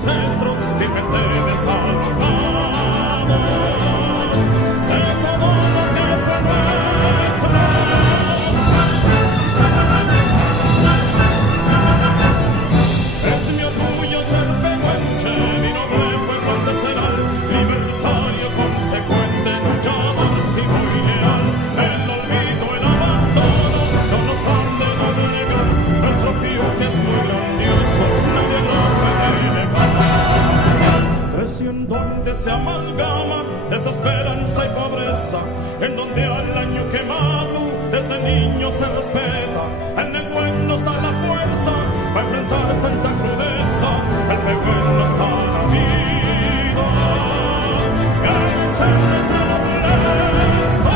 ancestros, dime te desalojado de todo lo que fue nuestro. Es mi orgullo ser pehuenche, mi noble pueblo ancestral, libertario, consecuente, luchador y muy leal. El olvido, el abandono, no nos han de doblegar. Nuestro pío que es muy grandioso, nadie lo puede negar. Creció en donde se amalgaman desesperanza y pobreza, en donde al año quemado desde niño se respeta. En el bueno está la fuerza para enfrentar tanta crudeza, el bueno está la vida, que lucha en nuestra nobleza.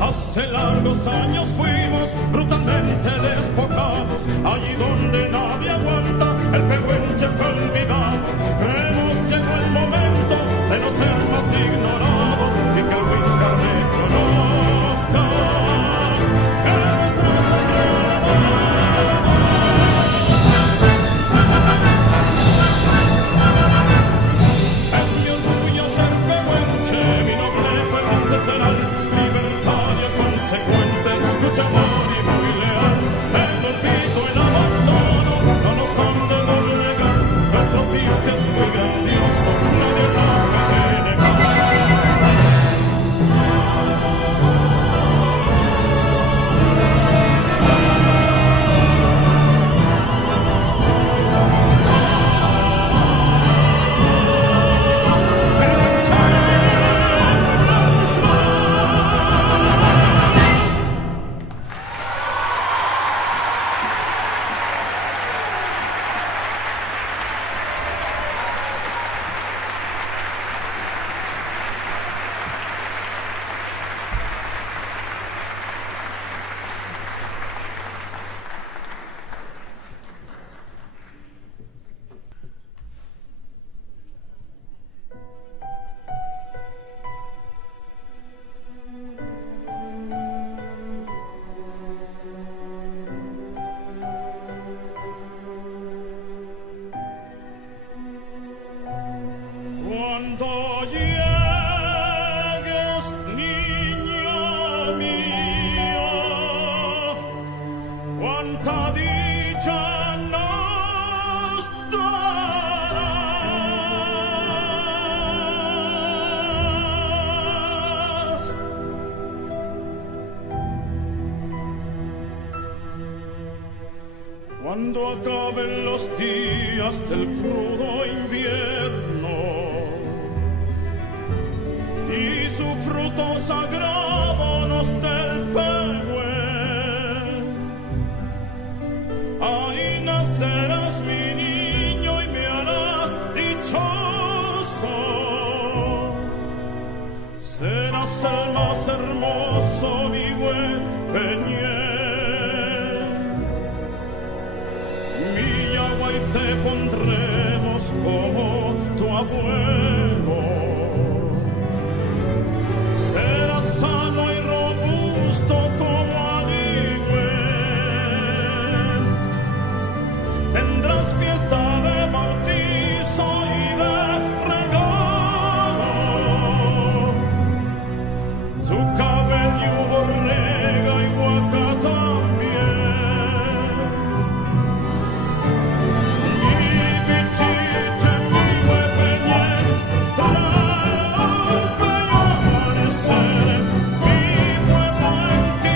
Hace largos años fuimos brutalmente despojados, allí donde nadie aguanta, el pehuenche fue olvidado. Creemos llegó el momento de no ser más ignorados y que el Huinca reconozca que nuestros es mi orgullo ser pehuenche, mi noble pueblo ancestral, libertario, consecuente, luchador y muy leal. El olvido, el abandono, no nos han de doblegar. Nuestro pío que es muy grandioso, nadie lo puede negar. Cuando llegues, niño mío, cuánta dicha nos darás. Cuando acaben los días del crudo invierno y su fruto sagrado nos dé el pehuen, ahí nacerás mi niño y me harás dichoso. Serás el más hermoso, mi buen Peñel. Mi agua y te pondremos como tu abuelo. Serás sano y robusto como Aligüen. Tendrás fiesta de bautizo y de regalo. Tu cabello borrega y guaca también. Mi bichite, mi huepeñel, trae los bellos amanecer. Mi pueblo en ti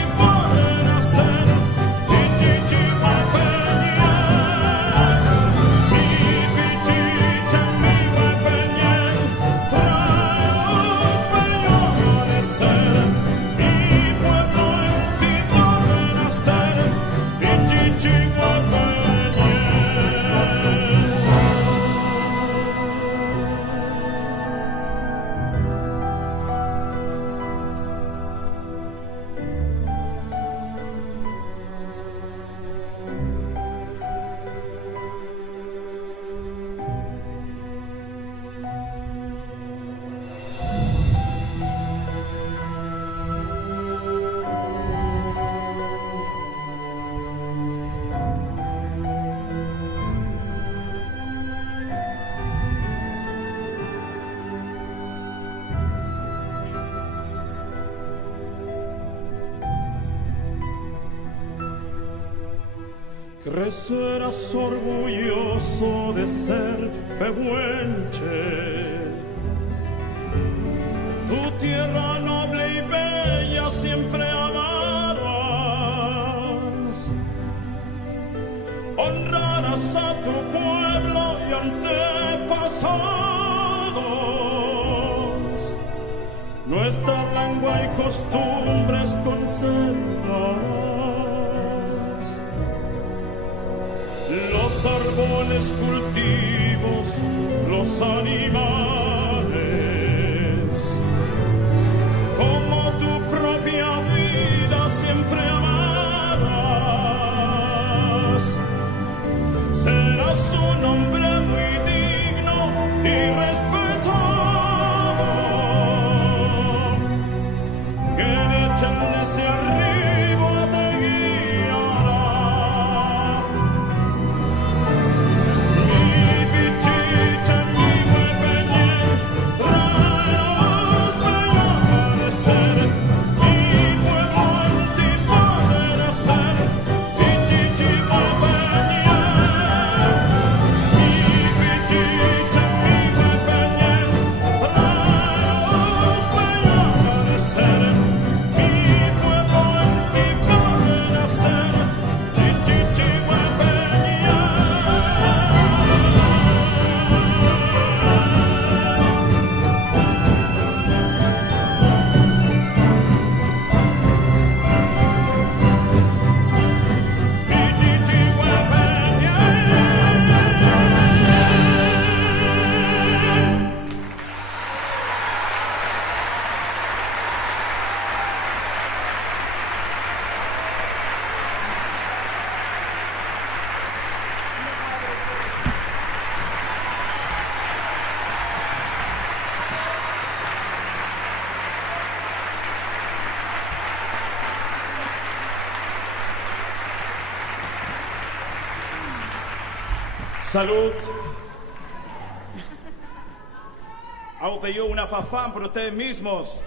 Crecerás orgulloso de ser pehuenche. Tu tierra noble y bella siempre amarás. Honrarás a tu pueblo y antepasados. Nuestra lengua y costumbres conservarás. Los árboles, cultivos, los animales, como tu propia vida siempre amarás. Serás un hombre muy digno y respetado, que echan hacia arriba te guiará. Mi pichicha, mi huepeñén, traeros para amanecer, mi pueblo en ti poderá ser, pichichi huepeñén. Mi pichicha, mi huepeñén, traeros para amanecer, mi pueblo en ti poderá ser, pichichi huepeñén. Pichichi huepeñén. Salud. Hago pedido una fafán por ustedes mismos.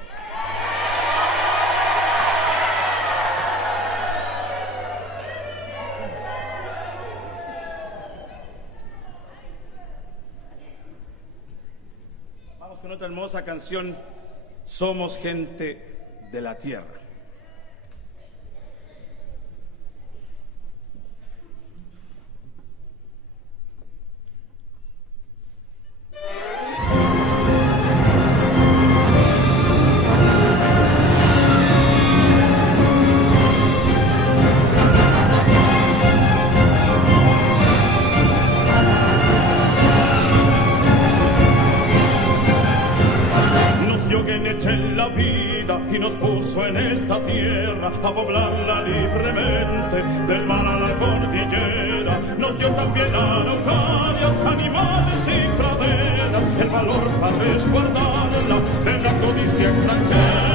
Vamos con otra hermosa canción. Somos gente de la tierra. Nos dio Genet en la vida y nos puso en esta tierra a poblarla libremente, del mar a la cordillera. Nos dio también araucarias, animales y praderas, el valor para resguardarla de la codicia extranjera.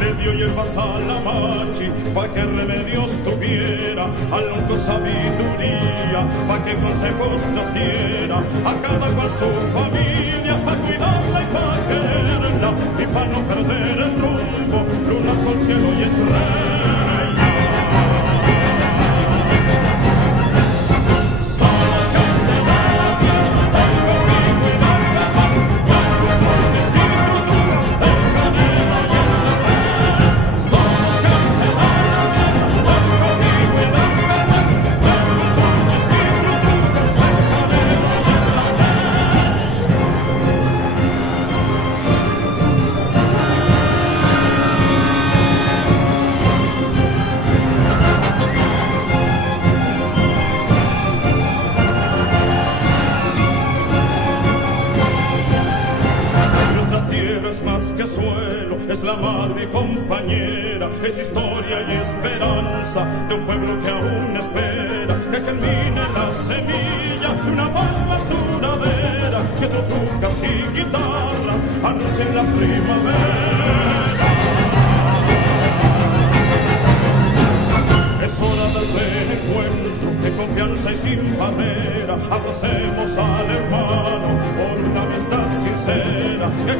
Le dio hierbas a la machi pa' que remedios tuviera, al lonco sabiduría pa' que consejos nos diera, a cada cual su familia pa' cuidarla y pa' quererla, y pa' no perder el rumbo, luna, sol, cielo y estrellas. Somos gente de la tierra, del conmigo y del capaz, con costumbres y culturas, del canela y el papel. Somos gente de la tierra, del conmigo y del capaz, con costumbres y culturas, del canela y el Nuestra tierra es más que suelo, es la madre y compañera, es historia y esperanza de un pueblo que aún espera que germine la semilla de una paz más duradera, que trucas y guitarras anuncien la primavera. Es hora del reencuentro, de confianza y sin barrera. Abracemos al hermano por una amistad sincera que